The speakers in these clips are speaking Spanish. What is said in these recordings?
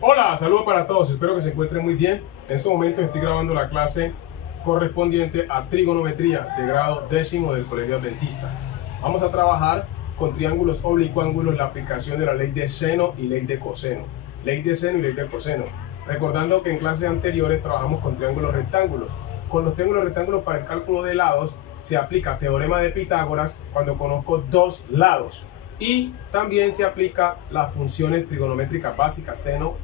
Hola, saludos para todos, espero que se encuentren muy bien. En estos momentos estoy grabando la clase correspondiente a trigonometría de grado 10º del Colegio Adventista. Vamos a trabajar con triángulos oblicuángulos, la aplicación de la ley de seno y ley de coseno. Ley de seno y ley de coseno. Recordando que en clases anteriores trabajamos con triángulos rectángulos. Con los triángulos rectángulos para el cálculo de lados se aplica teorema de Pitágoras cuando conozco dos lados. Y también se aplica las funciones trigonométricas básicas, seno,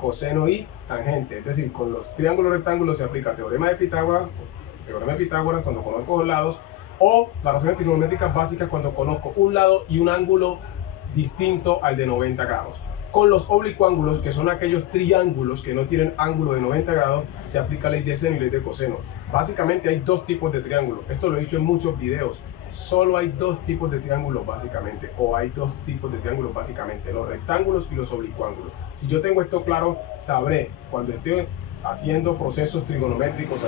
coseno y tangente. Es decir, con los triángulos rectángulos se aplica teorema de Pitágoras cuando conozco los lados, o las razones trigonométricas básicas cuando conozco un lado y un ángulo distinto al de 90 grados. Con los oblicuángulos, que son aquellos triángulos que no tienen ángulo de 90 grados, se aplica ley de seno y ley de coseno. Básicamente hay dos tipos de triángulos. Esto lo he dicho en muchos videos. Solo hay dos tipos de triángulos básicamente, los rectángulos y los oblicuángulos. Si yo tengo esto claro, sabré cuando esté haciendo procesos trigonométricos,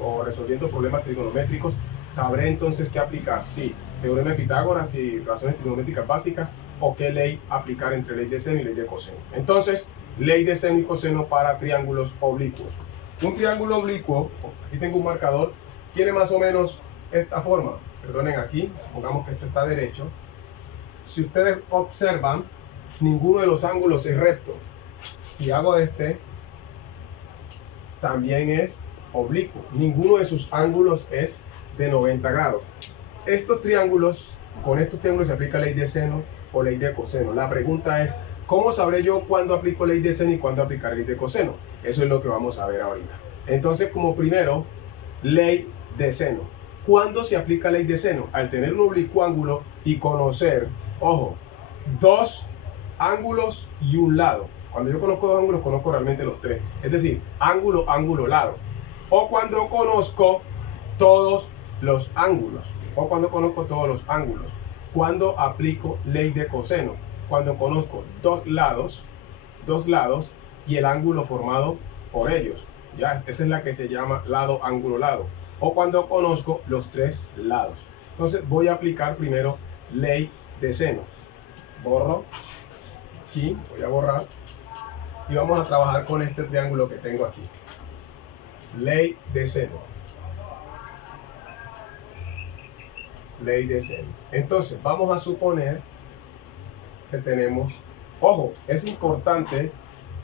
o resolviendo problemas trigonométricos, sabré entonces qué aplicar, si teorema de Pitágoras y razones trigonométricas básicas, o qué ley aplicar entre ley de seno y ley de coseno. Entonces, ley de seno y coseno para triángulos oblicuos. Un triángulo oblicuo, aquí tengo un marcador, tiene más o menos esta forma. Perdonen, aquí, supongamos que esto está derecho. Si ustedes observan, ninguno de los ángulos es recto. Si hago este, también es oblicuo. Ninguno de sus ángulos es de 90 grados. Con estos triángulos se aplica ley de seno o ley de coseno. La pregunta es, ¿cómo sabré yo cuándo aplico ley de seno y cuándo aplicar ley de coseno? Eso es lo que vamos a ver ahorita. Entonces, como primero, ley de seno. ¿Cuándo se aplica ley de seno? Al tener un oblicuángulo y conocer, ojo, dos ángulos y un lado. Cuando yo conozco dos ángulos, conozco realmente los tres. Es decir, ángulo, ángulo, lado. O cuando conozco todos los ángulos. ¿Cuándo aplico ley de coseno? Cuando conozco dos lados y el ángulo formado por ellos. Ya, esa es la que se llama lado, ángulo, lado. O cuando conozco los tres lados. Entonces voy a aplicar primero ley de seno. Borro aquí, voy a borrar, y vamos a trabajar con este triángulo que tengo aquí. Ley de seno. Ley de seno. Entonces vamos a suponer que tenemos, ojo, es importante,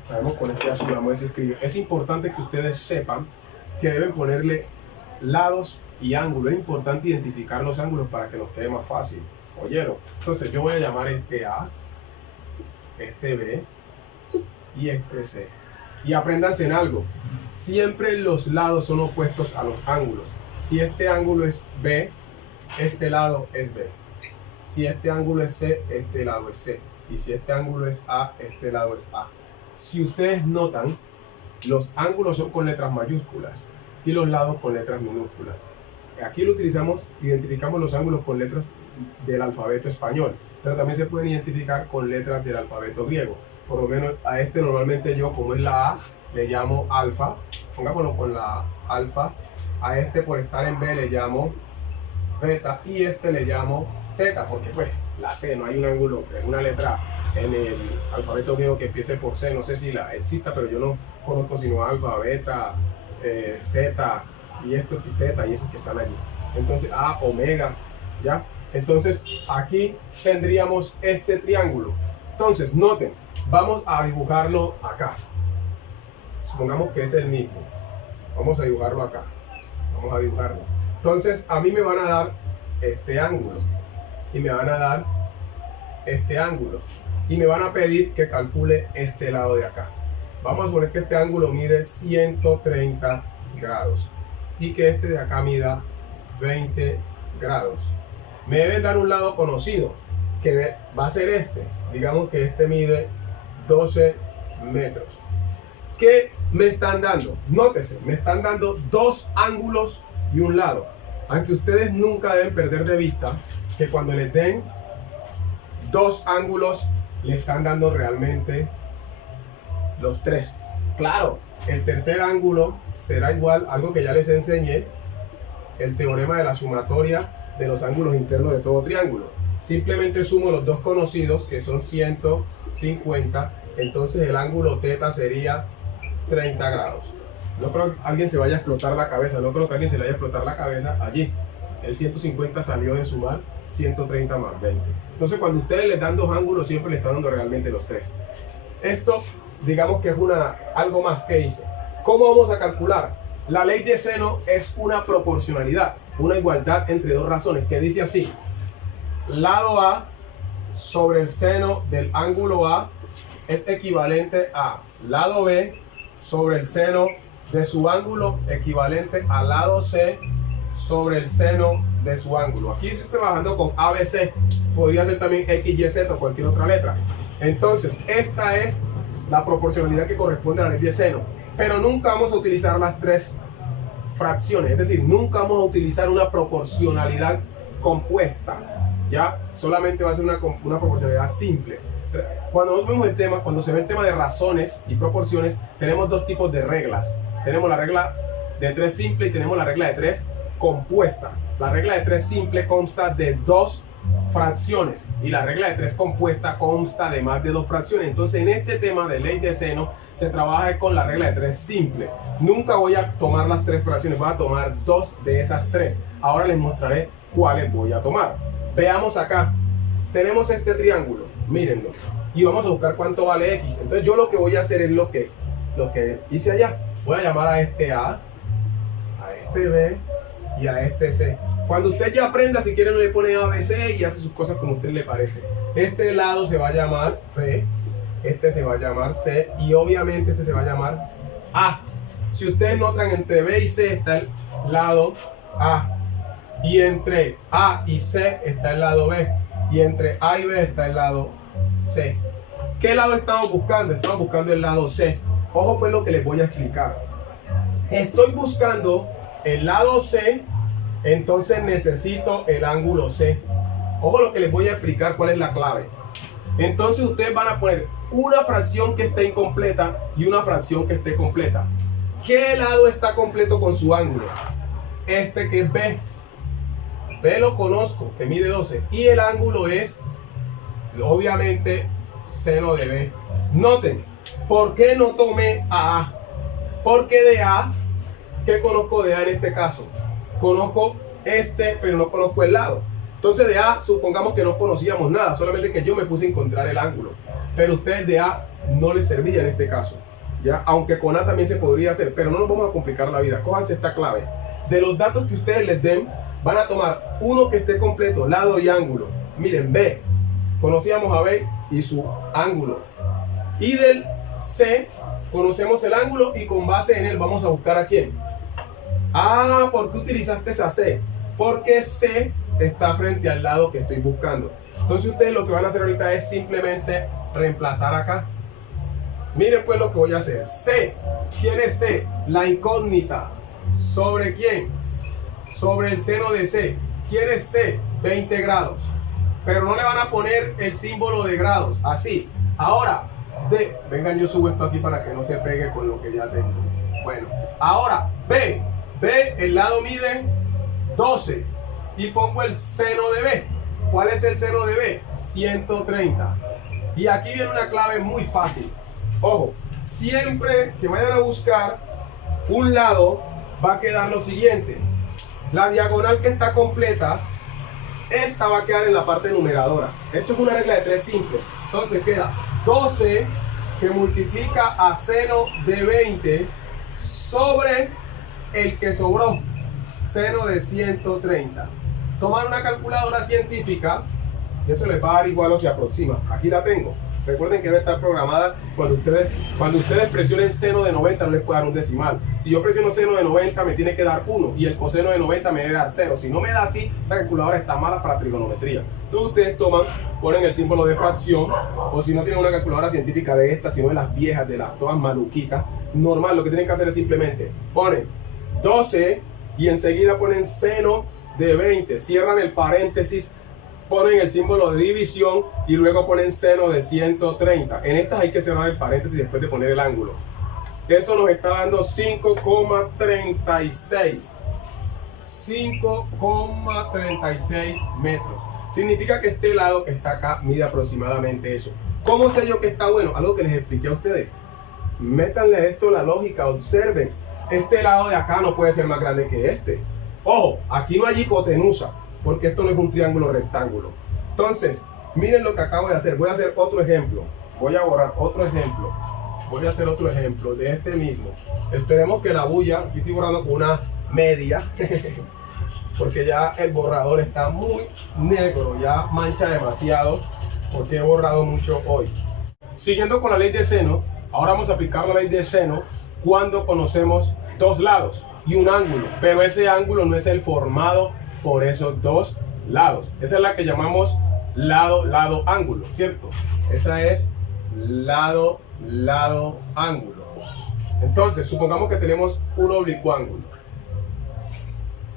sabemos con este azul, vamos a escribir, es importante que ustedes sepan que deben ponerle lados y ángulos. Es importante identificar los ángulos para que nos quede más fácil. ¿Oyeron? Entonces yo voy a llamar este A, este B y este C. Y apréndanse en algo. Siempre los lados son opuestos a los ángulos. Si este ángulo es B, este lado es B. Si este ángulo es C, este lado es C. Y si este ángulo es A, este lado es A. Si ustedes notan, los ángulos son con letras mayúsculas y los lados con letras minúsculas. Aquí lo utilizamos, identificamos los ángulos con letras del alfabeto español, pero también se pueden identificar con letras del alfabeto griego. Por lo menos a este normalmente yo, como es la A, le llamo alfa, pongámoslo con la alfa. A este, por estar en B, le llamo beta, y este le llamo teta, porque pues la C, no hay un ángulo, una letra en el alfabeto griego que empiece por C, no sé si la exista, pero yo no conozco sino alfa, beta, Z y esto y teta y esos que están allí. Entonces A, omega, ¿ya? Entonces aquí tendríamos este triángulo. Entonces noten, vamos a dibujarlo acá. Supongamos que es el mismo. Vamos a dibujarlo acá. Vamos a dibujarlo. Entonces a mí me van a dar este ángulo y me van a dar este ángulo y me van a pedir que calcule este lado de acá. Vamos a suponer que este ángulo mide 130 grados y que este de acá mida 20 grados. Me deben dar un lado conocido, que va a ser este. Digamos que este mide 12 metros. ¿Qué me están dando? Nótese, me están dando dos ángulos y un lado. Aunque ustedes nunca deben perder de vista que cuando les den dos ángulos, le están dando realmente los tres. Claro, el tercer ángulo será igual, algo que ya les enseñé, el teorema de la sumatoria de los ángulos internos de todo triángulo. Simplemente sumo los dos conocidos, que son 150 entonces el ángulo θ sería 30 grados. No creo que alguien se vaya a explotar la cabeza, no creo que alguien se le vaya a explotar la cabeza allí. El 150 salió de sumar 130 más 20. Entonces cuando ustedes les dan dos ángulos, siempre le están dando realmente los tres. Esto, digamos que es algo más que hice. ¿Cómo vamos a calcular? La ley de seno es una proporcionalidad, una igualdad entre dos razones, que dice así: lado A sobre el seno del ángulo A es equivalente a lado B sobre el seno de su ángulo, equivalente a lado C sobre el seno de su ángulo. Aquí si estoy trabajando con ABC, podría ser también X, Y, Z o cualquier otra letra. Entonces, esta es la proporcionalidad que corresponde a la ley de seno. Pero nunca vamos a utilizar las tres fracciones, es decir, nunca vamos a utilizar una proporcionalidad compuesta, ¿ya? Solamente va a ser una proporcionalidad simple. Cuando nosotros vemos el tema, cuando se ve el tema de razones y proporciones, tenemos dos tipos de reglas. Tenemos la regla de 3 simple y tenemos la regla de 3 compuesta. La regla de 3 simple consta de 2 fracciones y la regla de 3 compuesta consta de más de 2 fracciones. Entonces en este tema de ley de seno se trabaja con la regla de 3 simple. Nunca voy a tomar las 3 fracciones, voy a tomar 2 de esas 3. Ahora les mostraré cuáles voy a tomar. Veamos acá, tenemos este triángulo, mírenlo, y vamos a buscar cuánto vale X. Entonces yo lo que voy a hacer es lo que hice allá. Voy a llamar a este A este B y a este C. Cuando usted ya aprenda, si quiere le pone ABC y hace sus cosas como a usted le parece. Este lado se va a llamar B, este se va a llamar C y obviamente este se va a llamar A. Si ustedes notan, entre B y C está el lado A y entre A y C está el lado B y entre A y B está el lado C. ¿Qué lado estamos buscando? Estamos buscando el lado C. Ojo pues lo que les voy a explicar. Estoy buscando el lado C, entonces necesito el ángulo C. Ojo lo que les voy a explicar, cuál es la clave. Entonces ustedes van a poner una fracción que esté incompleta y una fracción que esté completa. ¿Qué lado está completo con su ángulo? Este que es B. B lo conozco, que mide 12. Y el ángulo es, obviamente, seno de B. Noten, ¿por qué no tomé a A? Porque de A, ¿qué conozco de A en este caso? Conozco este, pero no conozco el lado. Entonces de A, supongamos que no conocíamos nada, solamente que yo me puse a encontrar el ángulo. Pero ustedes de A no les servía en este caso, ¿ya? Aunque con A también se podría hacer, pero no nos vamos a complicar la vida. Cójanse esta clave. De los datos que ustedes les den, van a tomar uno que esté completo, lado y ángulo. Miren, B, conocíamos a B y su ángulo. Y del C, conocemos el ángulo y con base en él vamos a buscar a quién. Ah, ¿por qué utilizaste esa C? Porque C está frente al lado que estoy buscando. Entonces ustedes lo que van a hacer ahorita es simplemente reemplazar acá. Miren pues lo que voy a hacer. C, ¿quién es C? La incógnita. ¿Sobre quién? Sobre el seno de C. ¿Quién es C? 20 grados. Pero no le van a poner el símbolo de grados, así. Ahora, D, vengan, yo subo esto aquí para que no se pegue con lo que ya tengo. Bueno, ahora B, el lado mide 12 y pongo el seno de B. ¿Cuál es el seno de B? 130. Y aquí viene una clave muy fácil. Ojo, siempre que vayan a buscar un lado va a quedar lo siguiente. La diagonal que está completa, esta va a quedar en la parte numeradora. Esto es una regla de 3 simple. Entonces queda 12 que multiplica a seno de 20 sobre el que sobró, seno de 130. Tomar una calculadora científica, eso les va a dar igual o se aproxima. Aquí la tengo. Recuerden que debe estar programada cuando ustedes presionen seno de 90 no les puede dar un decimal. Si yo presiono seno de 90 me tiene que dar 1 y el coseno de 90 me debe dar 0. Si no me da así, esa calculadora está mala para trigonometría. Entonces ustedes ponen el símbolo de fracción, o si no tienen una calculadora científica de estas, sino de las viejas, de las todas maluquitas, normal, lo que tienen que hacer es simplemente ponen 12 y enseguida ponen seno de 20, cierran el paréntesis, ponen el símbolo de división y luego ponen seno de 130. En estas hay que cerrar el paréntesis después de poner el ángulo. Eso nos está dando 5,36. 5,36 metros. Significa que este lado que está acá mide aproximadamente eso. ¿Cómo sé yo que está bueno? Algo que les expliqué a ustedes. Métanle a esto la lógica, observen. Este lado de acá no puede ser más grande que este. Ojo, aquí no hay hipotenusa, porque esto no es un triángulo rectángulo. Entonces, miren lo que acabo de hacer. Voy a hacer otro ejemplo. Voy a borrar otro ejemplo. Voy a hacer otro ejemplo de este mismo. Esperemos que la bulla, aquí estoy borrando con una media, porque ya el borrador está muy negro, ya mancha demasiado, porque he borrado mucho hoy. Siguiendo con la ley de seno, ahora vamos a aplicar la ley de seno cuando conocemos dos lados y un ángulo, pero ese ángulo no es el formado por esos dos lados. Esa es la que llamamos lado, lado, ángulo, ¿cierto? Esa es lado, lado, ángulo. Entonces, supongamos que tenemos un oblicuo ángulo.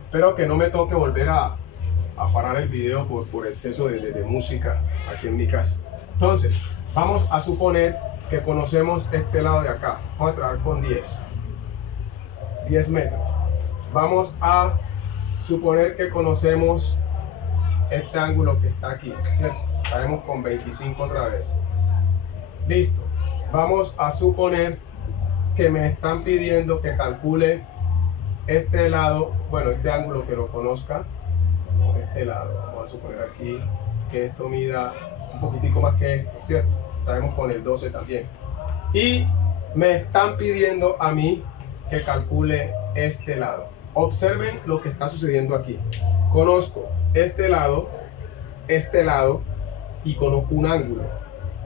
Espero que no me toque volver a parar el video por exceso de música aquí en mi casa. Entonces, vamos a suponer que conocemos este lado de acá. Vamos a trabajar con 10 metros. Vamos a suponer que conocemos este ángulo que está aquí, ¿cierto? Traemos con 25 otra vez. Listo. Vamos a suponer que me están pidiendo que calcule este lado, bueno, este ángulo que lo conozca, este lado. Vamos a suponer aquí que esto mida un poquitico más que esto, ¿cierto? Traemos con el 12 también. Y me están pidiendo a mí que calcule este lado. Observen lo que está sucediendo aquí. Conozco este lado y conozco un ángulo.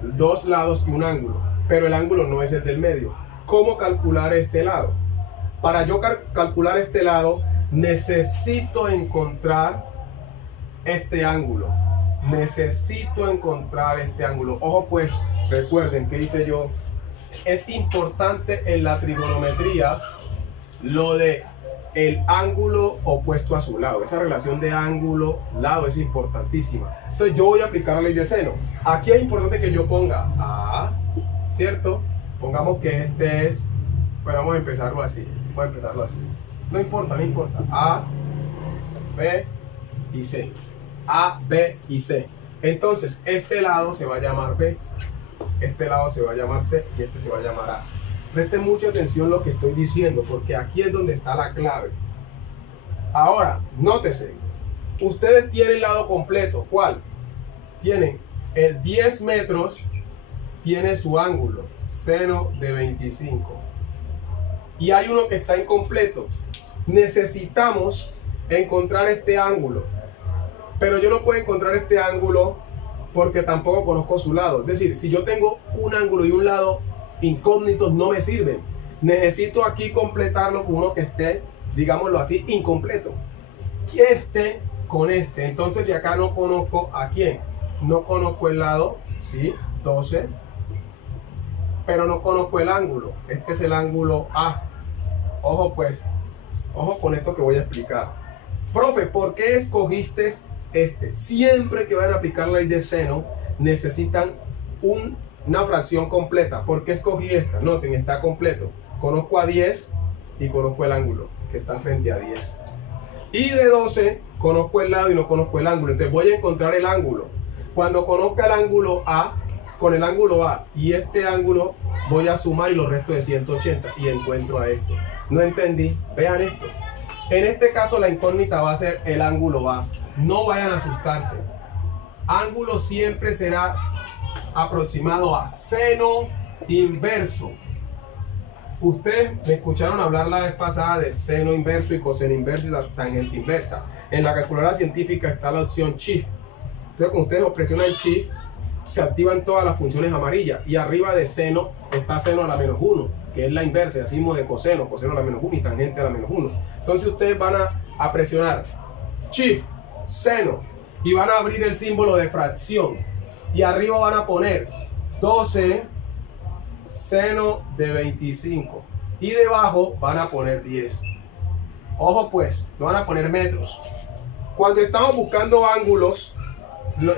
Dos lados y un ángulo, pero el ángulo no es el del medio. ¿Cómo calcular este lado? Para yo calcular este lado, necesito encontrar este ángulo. Necesito encontrar este ángulo. Ojo pues, recuerden que hice yo. Es importante en la trigonometría lo de el ángulo opuesto a su lado. Esa relación de ángulo-lado es importantísima. Entonces yo voy a aplicar la ley de seno. Aquí es importante que yo ponga A, ¿cierto? Pongamos que este es, bueno, vamos a empezarlo así. Vamos a empezarlo así. No importa, no importa. A, B y C. A, B y C. Entonces, este lado se va a llamar B, este lado se va a llamar C y este se va a llamar A. Presten mucha atención a lo que estoy diciendo, porque aquí es donde está la clave. Ahora, nótese, ustedes tienen el lado completo. ¿Cuál? Tienen el 10 metros, tiene su ángulo, seno de 25. Y hay uno que está incompleto. Necesitamos encontrar este ángulo. Pero yo no puedo encontrar este ángulo porque tampoco conozco su lado. Es decir, si yo tengo un ángulo y un lado incógnitos, no me sirven. Necesito aquí completarlo con uno que esté, digámoslo así, incompleto. Que esté con este. Entonces de acá no conozco a quién. No conozco el lado, ¿sí? 12. Pero no conozco el ángulo. Este es el ángulo A. Ojo pues. Ojo con esto que voy a explicar. Profe, ¿por qué escogiste este? Siempre que vayan a aplicar la ley de seno, necesitan una fracción completa. ¿Por qué escogí esta? Noten, está completo. Conozco a 10 y conozco el ángulo que está frente a 10. Y de 12, conozco el lado y no conozco el ángulo. Entonces voy a encontrar el ángulo. Cuando conozca el ángulo A, con el ángulo A y este ángulo, voy a sumar y lo resto de 180 y encuentro a este. No entendí. Vean esto. En este caso la incógnita va a ser el ángulo A. No vayan a asustarse. Ángulo siempre será aproximado a seno inverso. Ustedes me escucharon hablar la vez pasada de seno inverso y coseno inverso y la tangente inversa. En la calculadora científica está la opción Shift. Entonces cuando ustedes presionan Shift, se activan todas las funciones amarillas. Y arriba de seno está seno a la menos 1, que es la inversa, así mismo de coseno, coseno a la menos 1 y tangente a la menos 1. Entonces ustedes van a presionar Shift, seno, y van a abrir el símbolo de fracción. Y arriba van a poner 12 seno de 25. Y debajo van a poner 10. Ojo pues, no van a poner metros. Cuando estamos buscando ángulos,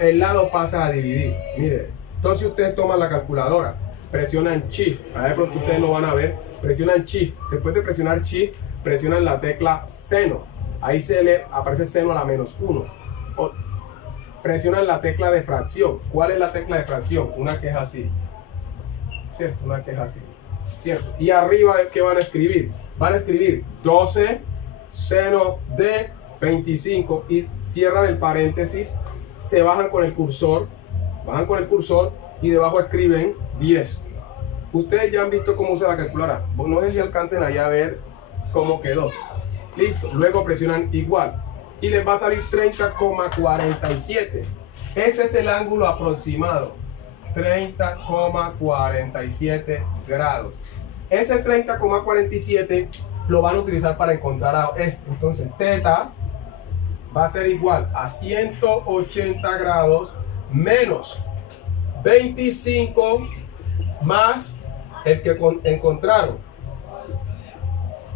el lado pasa a dividir. Mire, entonces ustedes toman la calculadora, presionan Shift. A ver, porque ustedes no van a ver. Presionan Shift. Después de presionar Shift, presionan la tecla seno. Ahí se le aparece seno a la menos 1. presionan la tecla de fracción. ¿Cuál es la tecla de fracción? Una que es así, ¿cierto? Una que es así, ¿cierto? Y arriba, ¿qué van a escribir? Van a escribir 12 seno de 25 y cierran el paréntesis, se bajan con el cursor y debajo escriben 10. Ustedes ya han visto cómo usa la calculadora. No sé si alcancen allá a ver cómo quedó. Listo. Luego presionan igual y les va a salir 30,47. Ese es el ángulo aproximado. 30,47 grados. Ese 30,47 lo van a utilizar para encontrar a este. Entonces, θ va a ser igual a 180 grados menos 25 más el que encontraron.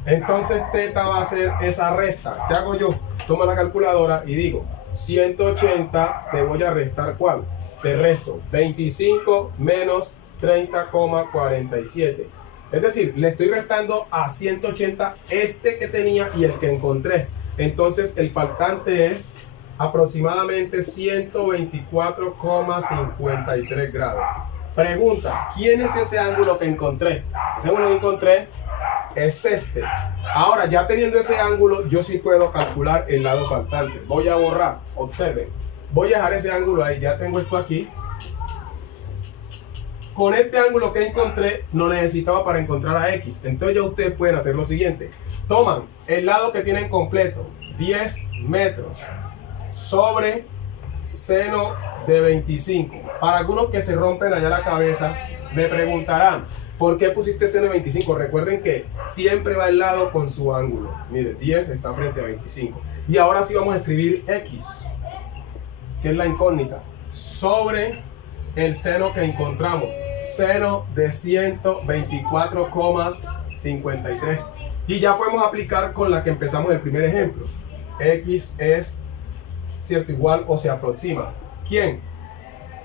Entonces θ va a ser esa resta. ¿Qué hago yo? Tomo la calculadora y digo 180, te voy a restar ¿cuál? Te resto 25 menos 30,47. Es decir, le estoy restando a 180 este que tenía y el que encontré. Entonces el faltante es aproximadamente 124,53 grados. Pregunta, ¿quién es ese ángulo que encontré? Ese ángulo que encontré es este. Ahora, ya teniendo ese ángulo, yo sí puedo calcular el lado faltante. Voy a borrar, observen. Voy a dejar ese ángulo ahí, ya tengo esto aquí. Con este ángulo que encontré, no necesitaba para encontrar a X. Entonces ya ustedes pueden hacer lo siguiente. Toman el lado que tienen completo, 10 metros, sobre seno de 25. Para algunos que se rompen allá la cabeza, me preguntarán, ¿por qué pusiste seno de 25? Recuerden que siempre va el lado con su ángulo. Mire, 10 está frente a 25. Y ahora sí vamos a escribir X, que es la incógnita, sobre el seno que encontramos. Seno de 124,53. Y ya podemos aplicar con la que empezamos el primer ejemplo. X es, ¿cierto?, igual o se aproxima. ¿Quién?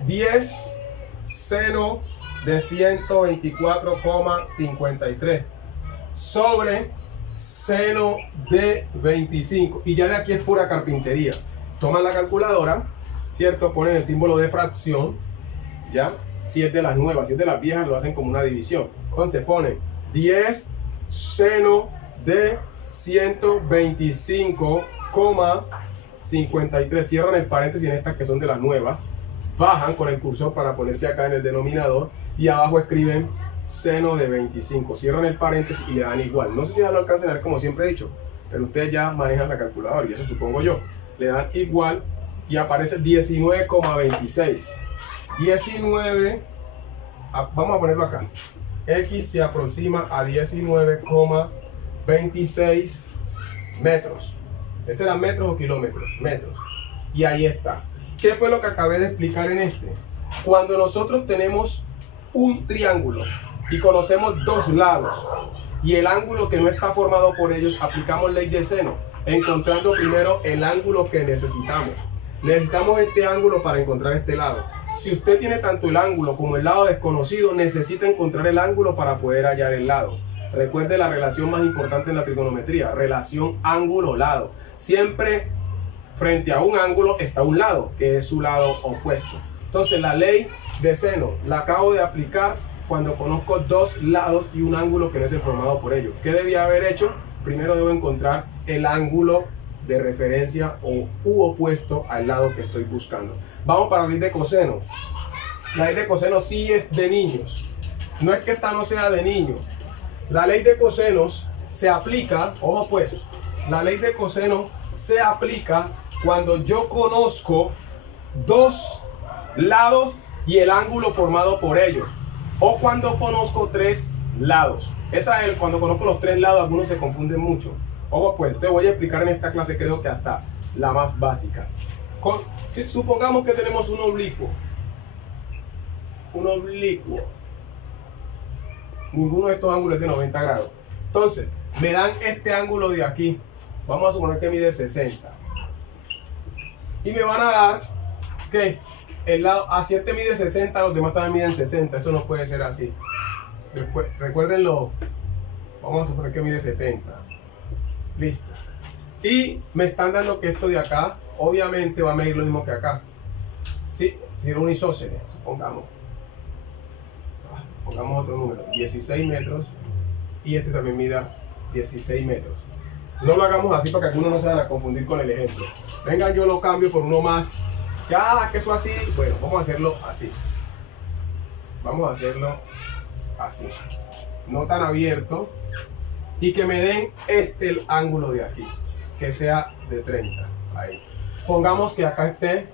10 seno de 124,53 sobre seno de 25. Y ya de aquí es pura carpintería. Toman la calculadora, ¿cierto? Ponen el símbolo de fracción, ¿ya? Si es de las nuevas, si es de las viejas, lo hacen como una división. Entonces ponen 10 seno de 125,53. Cierran el paréntesis en estas que son de las nuevas. Bajan con el cursor para ponerse acá en el denominador. Y abajo escriben seno de 25. Cierran el paréntesis y le dan igual. No sé si ya lo alcancen a ver como siempre he dicho, pero ustedes ya manejan la calculadora y eso supongo yo. Le dan igual y aparece 19,26. 19, vamos a ponerlo acá. X se aproxima a 19,26 metros. ¿Ese era metros o kilómetros? Metros. Y ahí está. ¿Qué fue lo que acabé de explicar en este? Cuando nosotros tenemos un triángulo y conocemos dos lados y el ángulo que no está formado por ellos, aplicamos ley de seno, encontrando primero el ángulo que necesitamos. Necesitamos este ángulo para encontrar este lado. Si usted tiene tanto el ángulo como el lado desconocido, necesita encontrar el ángulo para poder hallar el lado. Recuerde la relación más importante en la trigonometría, relación ángulo-lado. Siempre frente a un ángulo está un lado, que es su lado opuesto. Entonces la ley de seno la acabo de aplicar cuando conozco dos lados y un ángulo que no es el formado por ellos. ¿Qué debía haber hecho? Primero debo encontrar el ángulo de referencia o opuesto al lado que estoy buscando. Vamos para la ley de coseno. La ley de coseno sí es de niños. No es que esta no sea de niños. La ley de cosenos se aplica, ojo pues, la ley de coseno se aplica cuando yo conozco dos lados y el ángulo formado por ellos, o cuando conozco tres lados. Esa es cuando conozco los tres lados, algunos se confunden mucho. Ojo pues, te voy a explicar en esta clase, creo que hasta la más básica. Supongamos que tenemos un oblicuo. Un oblicuo. Ninguno de estos ángulos es de 90 grados. Entonces, me dan este ángulo de aquí. Vamos a suponer que mide 60. Y me van a dar que el lado, así este mide 60, los demás también miden 60. Eso no puede ser así. Recuérdenlo. Vamos a suponer que mide 70. Listo. Y me están dando que esto de acá, obviamente va a medir lo mismo que acá. si era un isósceles, supongamos. Pongamos otro número, 16 metros, y este también mida 16 metros. No lo hagamos así para que algunos no se vayan a confundir con el ejemplo. Venga, yo lo cambio por uno más. Ya, que eso así. Bueno, vamos a hacerlo así. Vamos a hacerlo así. No tan abierto. Y que me den el ángulo de aquí. Que sea de 30. Ahí. Pongamos que acá esté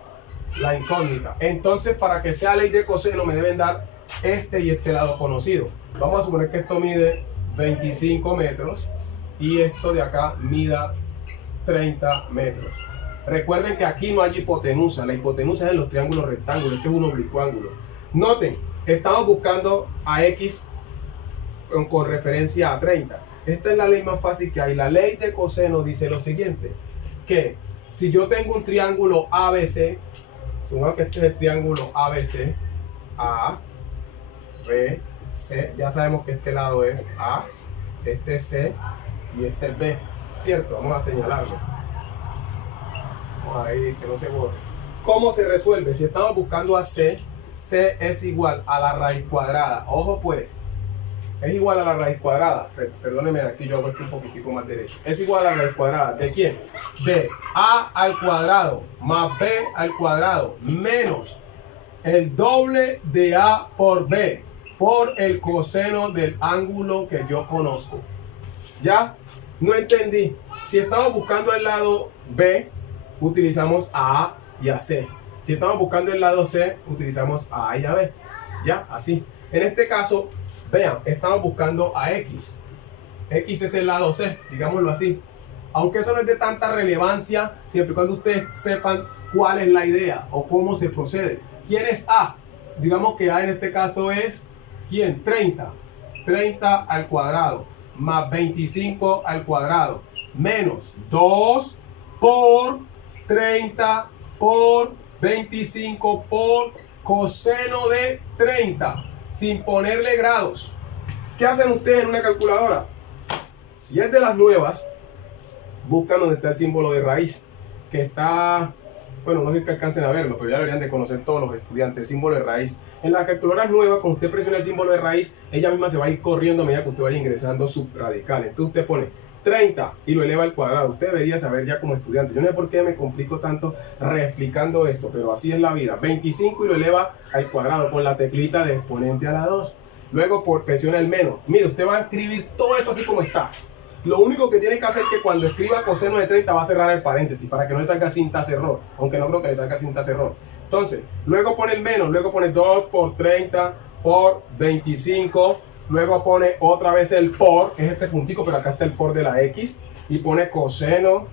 la incógnita. Entonces, para que sea ley de coseno, me deben dar este y este lado conocido. Vamos a suponer que esto mide 25 metros. Y esto de acá mida 30 metros. Recuerden que aquí no hay hipotenusa. La hipotenusa es en los triángulos rectángulos. Este es un oblicuángulo. Noten, estamos buscando a X con referencia a 30. Esta es la ley más fácil que hay. La ley de coseno dice lo siguiente. Que si yo tengo un triángulo ABC, supongamos que este es el triángulo ABC, A, B, C. Ya sabemos que este lado es A, este es C y este es B, ¿cierto? Vamos a señalarlo. Vamos a ir, que no se borre. ¿Cómo se resuelve? Si estamos buscando a C, C es igual a la raíz cuadrada. Ojo pues, es igual a la raíz cuadrada. Perdónenme, aquí yo hago esto un poquitico más derecho. Es igual a la raíz cuadrada. ¿De quién? De A al cuadrado más B al cuadrado menos el doble de A por B por el coseno del ángulo que yo conozco. ¿Ya? No entendí. Si estamos buscando el lado B, utilizamos a A y a C. Si estamos buscando el lado C, utilizamos a A y a B. ¿Ya? Así. En este caso, vean, estamos buscando a X. X es el lado C, digámoslo así. Aunque eso no es de tanta relevancia, siempre y cuando ustedes sepan cuál es la idea o cómo se procede. ¿Quién es A? Digamos que A en este caso es, ¿quién? 30. 30 al cuadrado más 25 al cuadrado menos 2 por 30 por 25 por coseno de 30 sin ponerle grados. ¿Qué hacen ustedes en una calculadora? Si es de las nuevas, buscan donde está el símbolo de raíz, que está, bueno, no sé si alcancen a verlo, pero ya deberían de conocer todos los estudiantes, el símbolo de raíz. En las calculadoras nuevas, cuando usted presiona el símbolo de raíz, ella misma se va a ir corriendo a medida que usted vaya ingresando subradical. Entonces usted pone 30 y lo eleva al cuadrado. Usted debería saber ya como estudiante. Yo no sé por qué me complico tanto reexplicando esto, pero así es la vida. 25 y lo eleva al cuadrado con la teclita de exponente a la 2. Luego presiona el menos. Mire, usted va a escribir todo eso así como está. Lo único que tiene que hacer es que cuando escriba coseno de 30 va a cerrar el paréntesis para que no le salga cintas error. Aunque no creo que le salga cintas error. Entonces, luego pone el menos, luego pone 2 por 30 por 25. Luego pone otra vez el por, que es este puntico, pero acá está el por de la X. Y pone coseno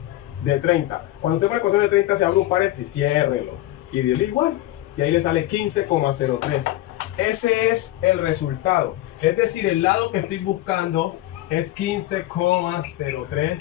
de 30. Cuando usted pone coseno de 30 se abre un paréntesis, ciérrelo. Y dile igual. Y ahí le sale 15,03. Ese es el resultado. Es decir, el lado que estoy buscando es 15,03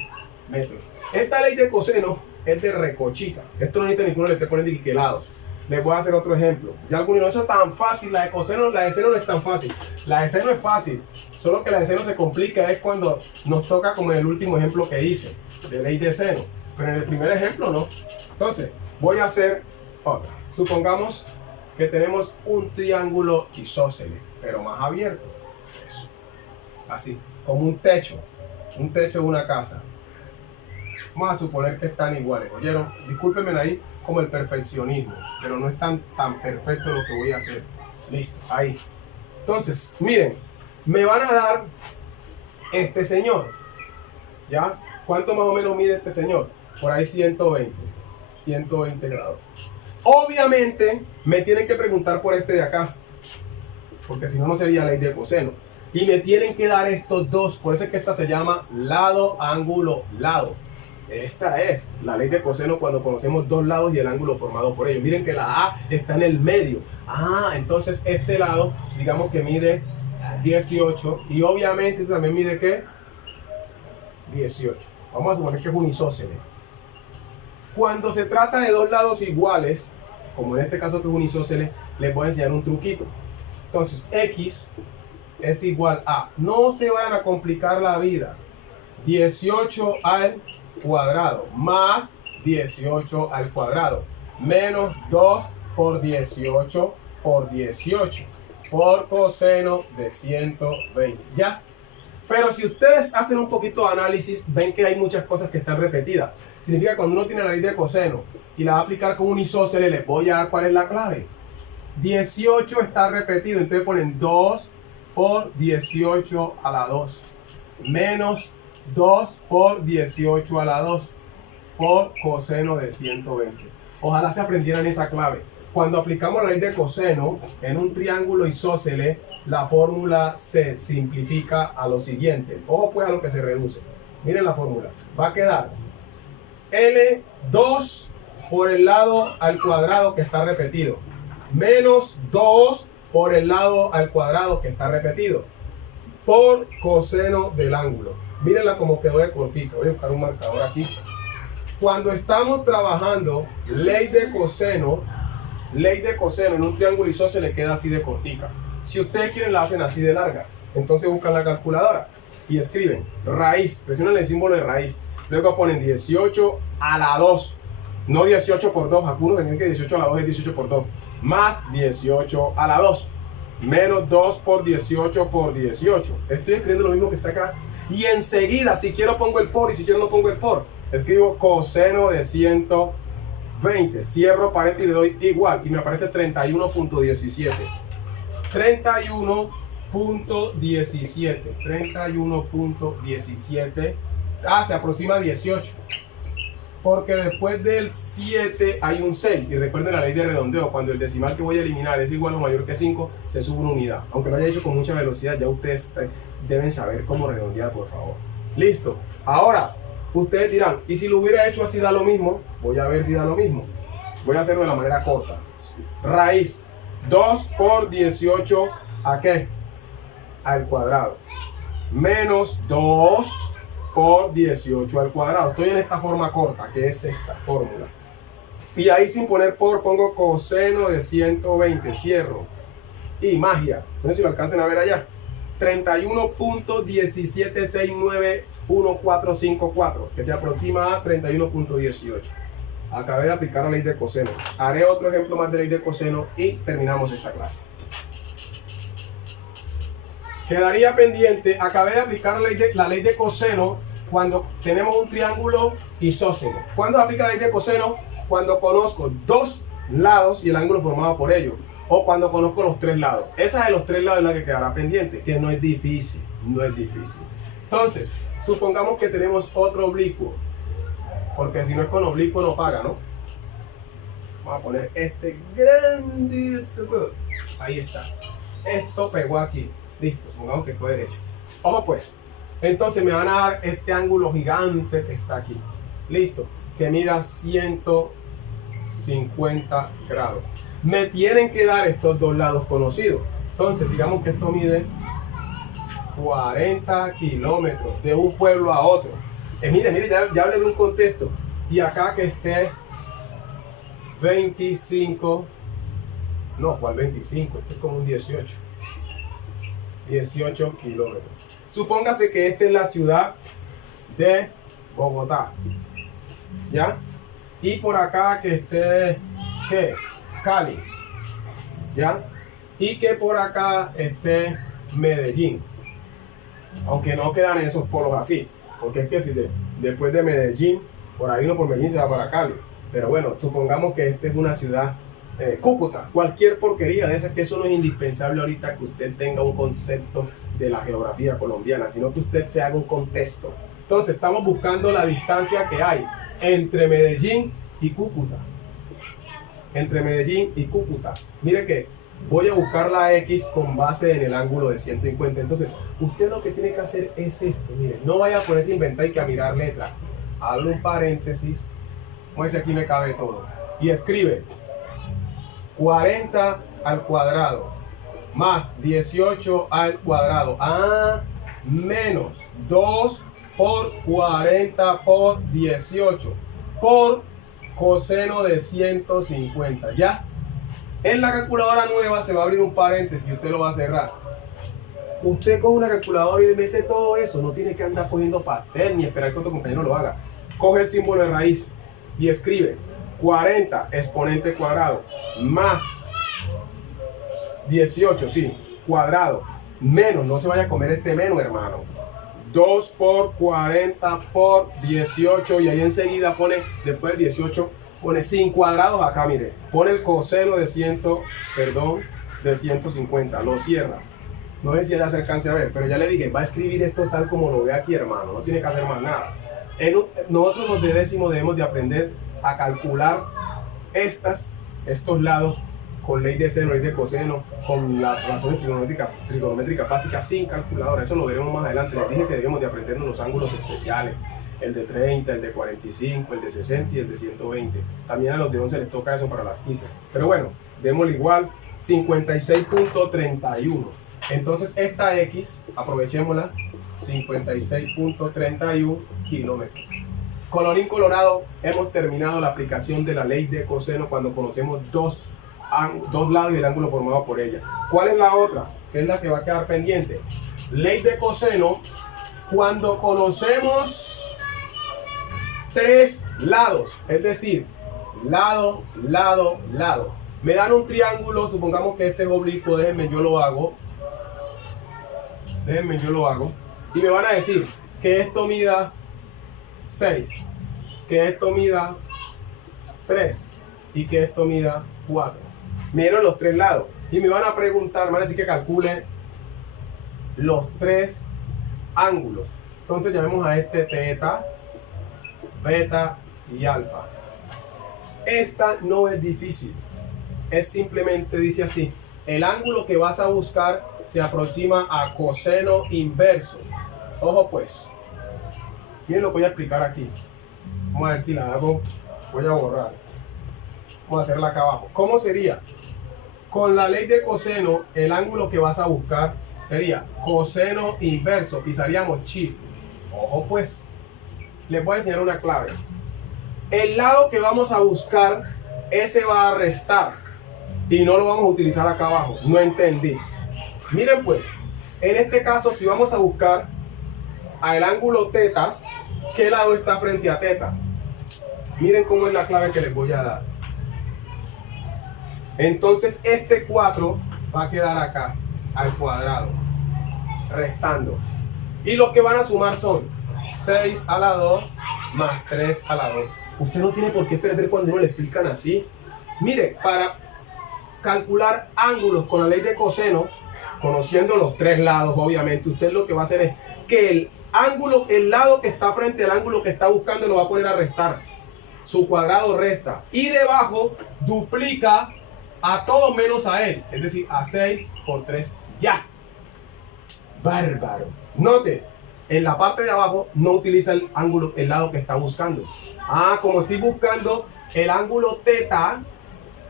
metros. Esta ley de coseno es de recochita. Esto no necesita ninguno le esté poniendo que lados. Les voy a hacer otro ejemplo. Ya algunos no, eso es tan fácil. La de coseno, la de seno no es tan fácil. La de seno es fácil. Solo que la de seno se complica es cuando nos toca como en el último ejemplo que hice, de ley de seno. Pero en el primer ejemplo no. Entonces, voy a hacer otra. Supongamos que tenemos un triángulo isósceles, pero más abierto. Eso. Así, como un techo de una casa. Vamos a suponer que están iguales. ¿Oyeron? Discúlpenme ahí como el perfeccionismo, pero no es tan perfecto lo que voy a hacer. Listo, ahí. Entonces, miren, me van a dar este señor. ¿Ya? ¿Cuánto más o menos mide este señor? Por ahí 120 grados. Obviamente, me tienen que preguntar por este de acá, porque si no, no sería ley de coseno. Y me tienen que dar estos dos, por eso es que esta se llama lado, ángulo, lado. Esta es la ley de coseno cuando conocemos dos lados y el ángulo formado por ellos. Miren que la A está en el medio. Ah, entonces este lado, digamos que mide 18. Y obviamente también mide ¿qué? 18. Vamos a suponer que es un isósceles. Cuando se trata de dos lados iguales, como en este caso que es un isósceles, les voy a enseñar un truquito. Entonces, X es igual a, no se vayan a complicar la vida, 18 al cuadrado más 18 al cuadrado menos 2 por 18 por 18 por coseno de 120. ¿Ya? Pero si ustedes hacen un poquito de análisis, ven que hay muchas cosas que están repetidas. Significa que cuando uno tiene la ley de coseno y la va a aplicar con un isósceles, les voy a dar cuál es la clave. 18 está repetido, entonces ponen 2 por 18 a la 2 menos 2 por 18 a la 2 por coseno de 120. Ojalá se aprendieran esa clave. Cuando aplicamos la ley de coseno en un triángulo isósceles, la fórmula se simplifica a lo siguiente. Ojo pues a lo que se reduce. Miren la fórmula. Va a quedar L2 por el lado al cuadrado que está repetido, menos 2 por el lado al cuadrado que está repetido, por coseno del ángulo. Mírenla como quedó de cortica. Voy a buscar un marcador aquí. Cuando estamos trabajando ley de coseno en un triángulo isósceles queda así de cortica. Si ustedes quieren la hacen así de larga. Entonces buscan la calculadora y escriben raíz, presionan el símbolo de raíz. Luego ponen 18 a la 2. No 18 por 2, algunos ven que 18 a la 2 es 18 por 2. Más 18 a la 2. Menos 2 por 18 por 18. Estoy escribiendo lo mismo que está acá. Y enseguida, si quiero pongo el por y si quiero no pongo el por. Escribo coseno de 120. Cierro paréntesis y le doy igual. Y me aparece 31.17. 31.17. 31.17. Se aproxima a 18. Porque después del 7 hay un 6. Y recuerden la ley de redondeo. Cuando el decimal que voy a eliminar es igual o mayor que 5, se sube una unidad. Aunque lo haya hecho con mucha velocidad, ya ustedes deben saber cómo redondear, por favor. Listo. Ahora, ustedes dirán, ¿y si lo hubiera hecho así da lo mismo? Voy a ver si da lo mismo. Voy a hacerlo de la manera corta. Raíz 2 por 18, ¿a qué? Al cuadrado. Menos 2 por 18 al cuadrado. Estoy en esta forma corta, que es esta fórmula. Y ahí sin poner por, pongo coseno de 120. Cierro. Y magia. No sé si lo alcancen a ver allá. 31.176911454, que se aproxima a 31.18. Acabé de aplicar la ley de coseno. Haré otro ejemplo más de ley de coseno y terminamos esta clase. Quedaría pendiente, acabé de aplicar la ley de coseno cuando tenemos un triángulo isósceles. ¿Cuándo se aplica la ley de coseno? Cuando conozco dos lados y el ángulo formado por ellos. O cuando conozco los tres lados. Esa de los tres lados es la que quedará pendiente, que no es difícil, no es difícil. Entonces, supongamos que tenemos otro oblicuo, porque si no es con oblicuo no paga, ¿no? Vamos a poner este grande, ahí está. Esto pegó aquí, listo, supongamos que fue derecho. Ojo pues, entonces me van a dar este ángulo gigante que está aquí, listo, que mida 150 grados. Me tienen que dar estos dos lados conocidos. Entonces, digamos que esto mide 40 kilómetros de un pueblo a otro. Mire, ya hablé de un contexto. Y acá que esté 25, no, ¿cuál 25? Este es como un 18. 18 kilómetros. Supóngase que esta es la ciudad de Bogotá. ¿Ya? Y por acá que esté, ¿qué? Cali, ¿ya? Y que por acá esté Medellín, aunque no quedan esos polos así, porque es que si después de Medellín, por ahí no por Medellín se va para Cali, pero bueno, supongamos que esta es una ciudad, Cúcuta, cualquier porquería de esas, que eso no es indispensable ahorita que usted tenga un concepto de la geografía colombiana, sino que usted se haga un contexto. Entonces estamos buscando la distancia que hay entre Medellín y Cúcuta. Entre Medellín y Cúcuta. Mire que voy a buscar la X con base en el ángulo de 150. Entonces, usted lo que tiene que hacer es esto. Mire, no vaya a ponerse a inventar y que a mirar letras. Abro un paréntesis. Pues aquí me cabe todo. Y escribe 40 al cuadrado más 18 al cuadrado. Menos 2 por 40 por 18 por coseno de 150, ¿ya? En la calculadora nueva se va a abrir un paréntesis y usted lo va a cerrar. Usted coge una calculadora y le mete todo eso, no tiene que andar cogiendo pastel ni esperar que otro compañero lo haga. Coge el símbolo de raíz y escribe 40 exponente cuadrado más 18, sí, cuadrado, menos, no se vaya a comer este menos, hermano. 2 por 40 por 18 y ahí enseguida pone, después del 18, pone sin cuadrados acá, mire. Pone el coseno de 150, lo cierra. No sé si ya se alcance a ver, pero ya le dije, va a escribir esto tal como lo ve aquí, hermano. No tiene que hacer más nada. Nosotros los de décimo debemos de aprender a calcular estos lados con ley de seno, ley de coseno, con las razones trigonométricas básicas sin calculadora. Eso lo veremos más adelante. Les dije que debemos de aprendernos los ángulos especiales. El de 30, el de 45, el de 60 y el de 120. También a los de 11 les toca eso para las IFES. Pero bueno, démosle igual, 56.31. Entonces esta X, aprovechémosla, 56.31 kilómetros. Colorín colorado, hemos terminado la aplicación de la ley de coseno cuando conocemos dos lados y el ángulo formado por ella. ¿Cuál es la otra? Que es la que va a quedar pendiente. Ley de coseno, cuando conocemos tres lados, es decir, lado, lado, lado. Me dan un triángulo, supongamos que este es oblicuo, déjenme yo lo hago. Y me van a decir que esto mida 6, que esto mida 3 y que esto mida 4. Me dieron los tres lados y me van a preguntar, me van a decir que calcule los tres ángulos. Entonces llamemos a este teta, beta y alfa. Esta no es difícil, es simplemente, dice así: el ángulo que vas a buscar se aproxima a coseno inverso. Ojo pues, bien, lo voy a explicar aquí. Vamos a ver si la hago, voy a borrar. Vamos a hacerla acá abajo. ¿Cómo sería? Con la ley de coseno, el ángulo que vas a buscar sería coseno inverso. Pisaríamos shift. Ojo pues, les voy a enseñar una clave. El lado que vamos a buscar, ese va a restar y no lo vamos a utilizar acá abajo. No entendí. Miren pues, en este caso, si vamos a buscar al ángulo teta, ¿qué lado está frente a teta? Miren cómo es la clave que les voy a dar. Entonces este 4 va a quedar acá, al cuadrado, restando. Y los que van a sumar son 6 a la 2 más 3 a la 2. Usted no tiene por qué perder cuando uno le explican así. Mire, para calcular ángulos con la ley de coseno, conociendo los tres lados, obviamente, usted lo que va a hacer es que el lado que está frente al ángulo que está buscando lo va a poner a restar. Su cuadrado resta. Y debajo duplica a todo menos a él. Es decir, a 6 por 3. ¡Ya! Bárbaro. Note, en la parte de abajo no utiliza el ángulo, el lado que está buscando. Como estoy buscando el ángulo teta,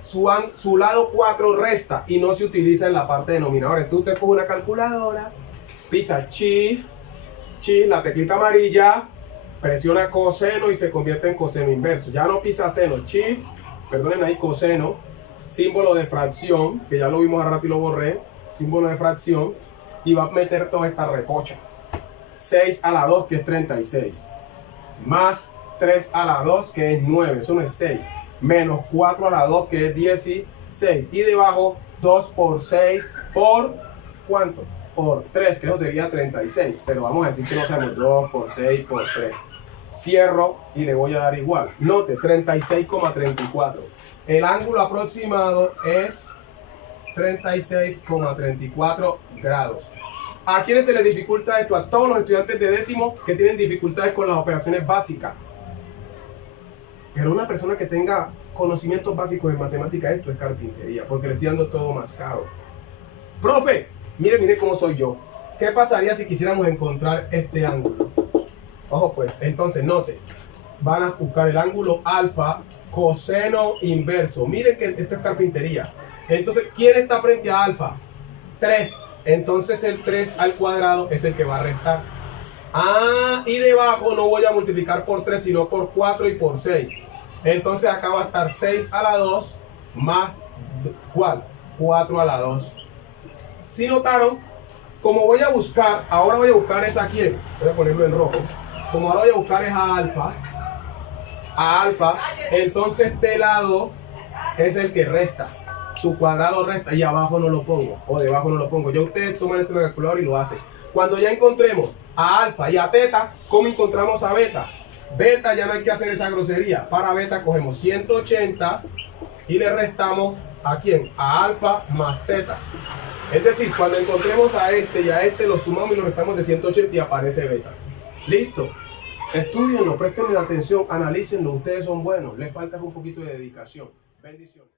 su lado 4 resta y no se utiliza en la parte denominadora. Entonces usted coge una calculadora, pisa shift, la teclita amarilla, presiona coseno y se convierte en coseno inverso. Ya no pisa seno, shift, perdonen ahí, coseno, símbolo de fracción, que ya lo vimos a rato y lo borré, símbolo de fracción, y va a meter toda esta recocha. 6 a la 2, que es 36, más 3 a la 2, que es 9, eso no es 6, menos 4 a la 2, que es 16, y debajo 2 por 6 por ¿cuánto? Por 3, que eso sería 36, pero vamos a decir que no sabemos 2 por 6 por 3. Cierro y le voy a dar igual. Note, 36,34. El ángulo aproximado es 36,34 grados. ¿A quiénes se les dificulta esto? A todos los estudiantes de décimo que tienen dificultades con las operaciones básicas. Pero una persona que tenga conocimientos básicos en matemática, esto es carpintería, porque le estoy dando todo mascado. Profe, mire cómo soy yo. ¿Qué pasaría si quisiéramos encontrar este ángulo? Ojo pues, entonces note, van a buscar el ángulo alfa, coseno inverso. Miren que esto es carpintería. Entonces, ¿quién está frente a alfa? 3. Entonces el 3 al cuadrado es el que va a restar. Y debajo no voy a multiplicar por 3, sino por 4 y por 6. Entonces acá va a estar 6 a la 2 más, ¿cuál? 4 a la 2. Si notaron, como voy a buscar, voy a buscar es a quién. Voy a ponerlo en rojo. Como ahora voy a buscar es a alfa, a alfa, entonces este lado es el que resta. Su cuadrado resta y abajo no lo pongo, o debajo no lo pongo. Ya ustedes toman este calculador y lo hacen. Cuando ya encontremos a alfa y a teta, ¿cómo encontramos a beta? Beta ya no hay que hacer esa grosería. Para beta cogemos 180 y le restamos ¿a quién? A alfa más teta. Es decir, cuando encontremos a este y a este, lo sumamos y lo restamos de 180 y aparece beta. Listo. Estudienlo, prestenle atención, analícenlo. Ustedes son buenos. Les falta un poquito de dedicación. Bendiciones.